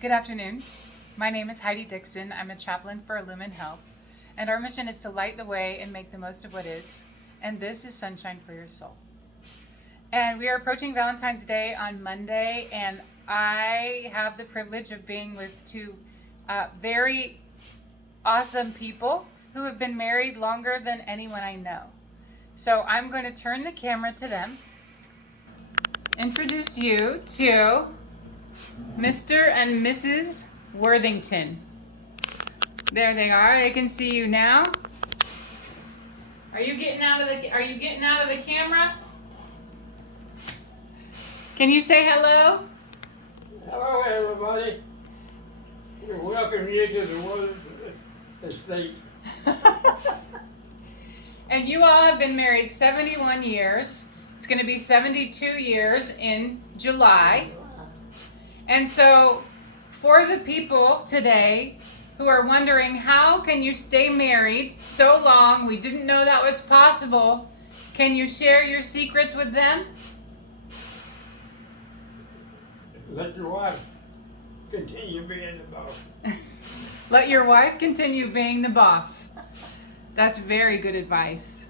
Good afternoon. My name is Heidi Dixon. I'm a chaplain for Illumin Health, and our mission is to light the way and make the most of what is. And this is Sunshine for Your Soul. And we are approaching Valentine's Day on Monday, and I have the privilege of being with two very awesome people who have been married longer than anyone I know. So I'm going to turn the camera to them, introduce you to Mr. and Mrs. Worthington. There they are. I can see you now. Are you getting out of the camera? Can you say hello? Hello, everybody. We welcome you to the Worthington Estate. And you all have been married 71 years. It's going to be 72 years in July. And so, for the people today who are wondering, how can you stay married so long? We didn't know that was possible. Can you share your secrets with them? Let your wife continue being the boss. Let your wife continue being the boss. That's very good advice.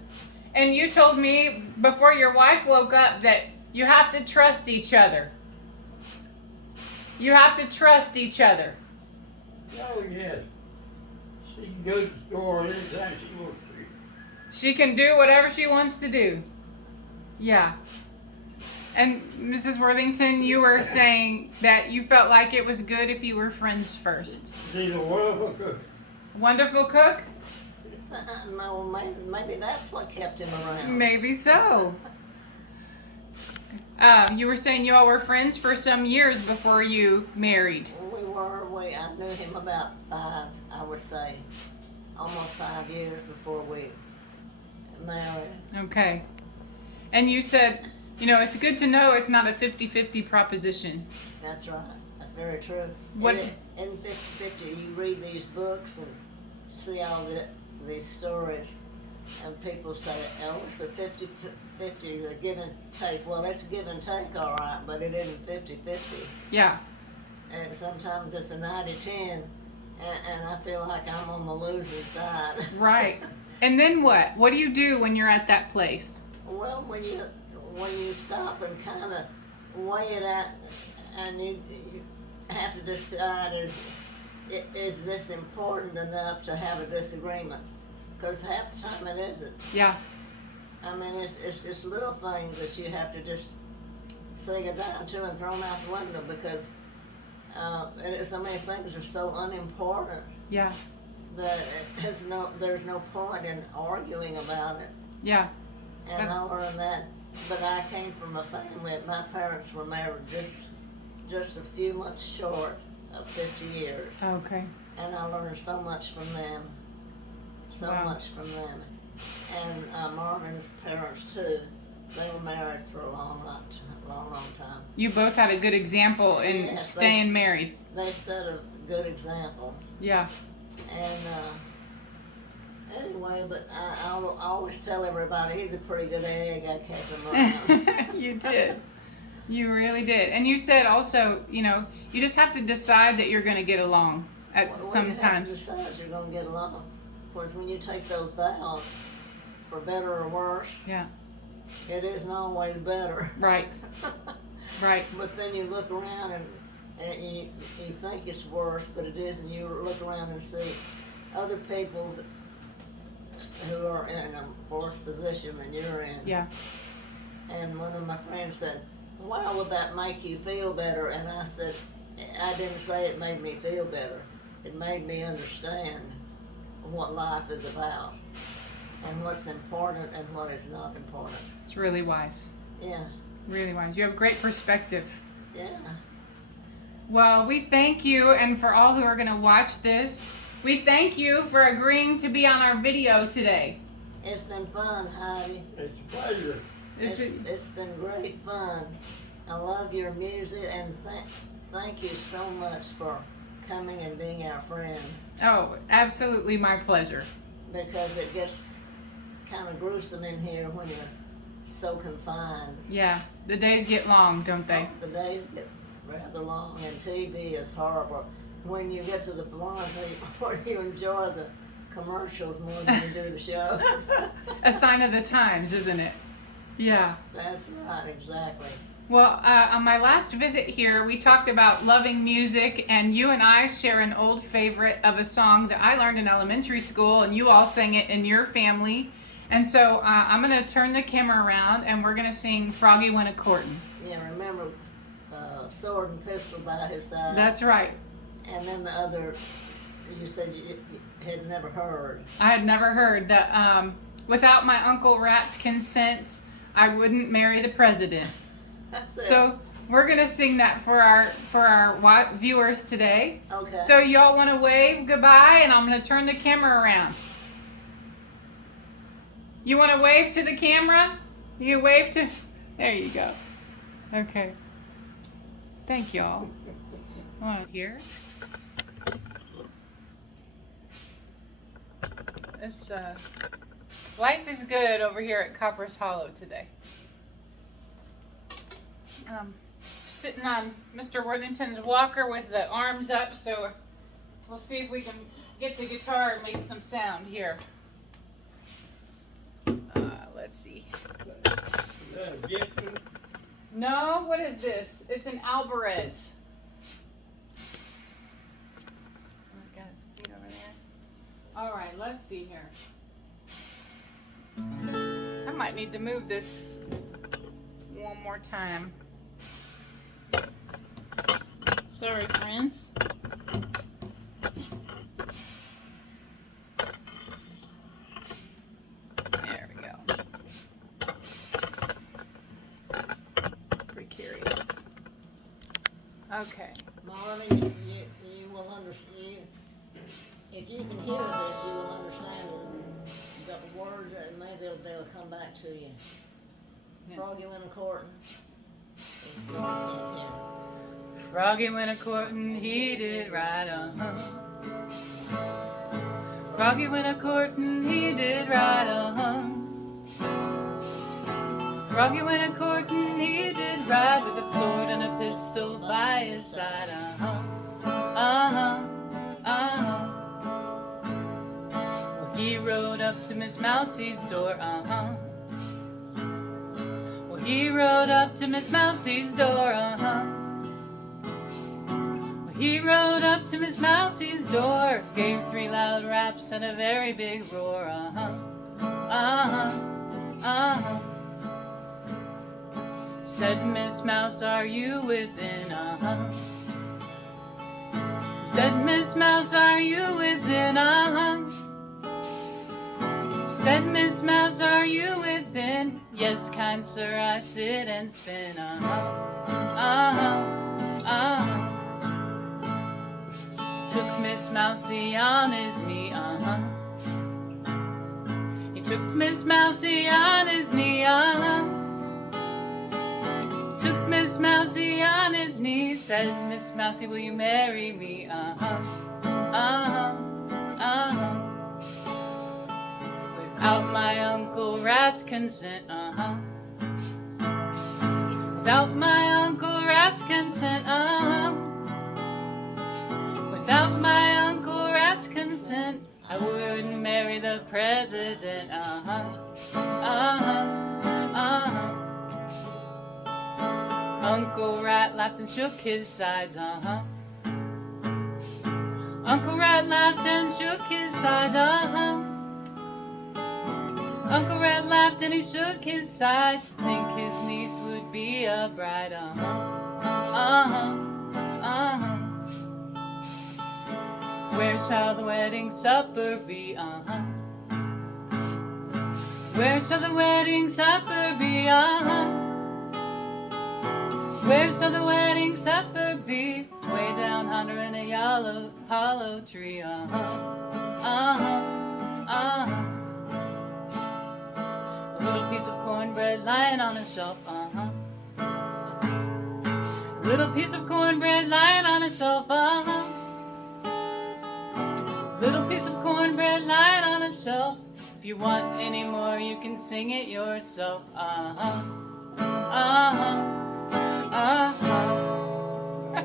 And you told me before your wife woke up that you have to trust each other. You have to trust each other. Oh, yes. She can go to the store anytime she wants to. She can do whatever she wants to do. Yeah. And Mrs. Worthington, you were saying that you felt like it was good if you were friends first. She's a wonderful cook. Wonderful cook? No, maybe that's what kept him around. Maybe so. You were saying you all were friends for some years before you married. I knew him about 5, I would say, almost 5 years before we married. Okay. And you said, it's good to know it's not a 50-50 proposition. That's right. That's very true. What? In 50-50, you read these books and see all these stories, and people say, oh, it's a 50-50, the give and take. Well, it's give and take, all right, but it isn't 50-50. Yeah. And sometimes it's a 90-10, and I feel like I'm on the losing side. Right. And then what? What do you do when you're at that place? Well, when you stop and kind of weigh it out, and you have to decide, is this important enough to have a disagreement? Because half the time it isn't. Yeah. I mean, it's just little things that you have to just say goodbye to and throw them out the window, because so many things are so unimportant Yeah. that there's no point in arguing about it. Yeah. And I learned that, but I came from a family, my parents were married just a few months short of 50 years. Okay. And I learned so much from them, Wow. much from them. And Marvin's parents too, they were married for a long time. You both had a good example in Yes, staying married. They set a good example. Yeah. And anyway, but I always tell everybody he's a pretty good egg. I kept him around. You did. You really did. And you said also, you just have to decide that you're going to get along at Well, some you have times. to decide you're going to get along. Because when you take those vows, for better or worse, Yeah. it isn't always better. Right. Right. But then you look around and you think it's worse, but it isn't. You look around and see other people who are in a worse position than you're in. Yeah. And one of my friends said, "Why would that make you feel better?" And I said, I didn't say it made me feel better. It made me understand what life is about and what's important and what is not important. It's really wise. Yeah, Really wise. You have great perspective. yeah. Well, we thank you, and for all who are going to watch this, we thank you for agreeing to be on our video today. It's been fun, Heidi. It's a pleasure. It's been great fun. I love your music, and thank you so much for coming and being our friend, Oh, absolutely my pleasure. because it gets kind of gruesome in here when you're so confined. Yeah, the days get long, don't they? The days get rather long, and TV is horrible. When you get to the blonde people, you enjoy the commercials more than you do the shows. A sign of the times, isn't it? Yeah. That's right, exactly. Well, on my last visit here, we talked about loving music, and you and I share an old favorite of a song that I learned in elementary school, and you all sang it in your family. And so I'm going to turn the camera around, and we're going to sing Froggy Went a Courtin'. Yeah, remember Sword and Pistol by his side. That's right. And then the other, you said you had never heard. I had never heard that without my Uncle Rat's consent, I wouldn't marry the president. That's it. So we're going to sing that for our viewers today. Okay. So y'all want to wave goodbye, and I'm going to turn the camera around. You want to wave to the camera? You wave to... There you go. Okay. Thank y'all. Here. This, life is good over here at Copper's Hollow today. Sitting on Mr. Worthington's walker with the arms up, so we'll see if we can get the guitar and make some sound here. Let's see. Is that a Gibson? No, what is this? It's an Alvarez. Oh, got his feet over there. All right, let's see here. I might need to move this one more time. Sorry, friends. There we go. Precarious. Okay. Marvin, you will understand. If you can hear this, you will understand the words that maybe they'll come back to you. Yeah. Froggy went a courtin'. It's the can't hear. Froggy went a courtin', he did right, Froggy went a courtin', he did right, Froggy went a courtin', he did right, with a sword and a pistol by his side, Well, he rode up to Miss Mousie's door, Well, he rode up to Miss Mousie's door, He rode up to Miss Mousie's door, gave 3 loud raps and a very big roar, Said, Miss Mouse, are you within, Said, Miss Mouse, are you within, Said, Miss Mouse, are you within? Yes, kind sir, I sit and spin, Took Miss Mousie on his knee, He took Miss Mousie on his knee, Took Miss Mousie on his knee, said, Miss Mousie, will you marry me, Without my Uncle Rat's consent, Without my Uncle Rat's consent, Without my Uncle Rat's consent, I wouldn't marry the president, Uncle Rat laughed and shook his sides, Uncle Rat laughed and shook his sides, Uncle Rat laughed and he shook his sides, to think his niece would be a bride, Where shall the wedding supper be, Where shall the wedding supper be, Where shall the wedding supper be? Way down under in a yellow hollow tree, A little piece of cornbread lying on a shelf, A little piece of cornbread lying on a shelf, Little piece of cornbread lying on a shelf. If you want any more, you can sing it yourself.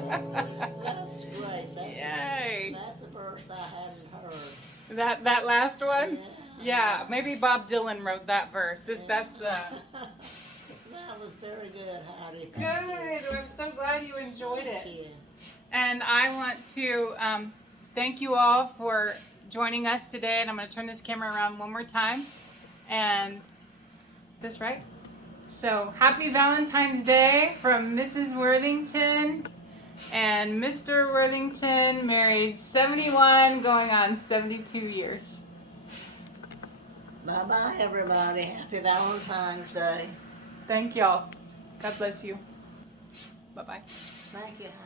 That's great. Yay. That's a verse I hadn't heard. That last one? Yeah. Yeah, maybe Bob Dylan wrote that verse. That's That was very good, Heidi. good. I'm so glad you enjoyed Thank it. you. And I want to thank you all for joining us today. And I'm going to turn this camera around one more time. And this right? So happy Valentine's Day from Mrs. Worthington and Mr. Worthington, married 71, going on 72 years. Bye-bye, everybody. Happy Valentine's Day. Thank y'all. God bless you. Bye-bye. Thank you, Heidi.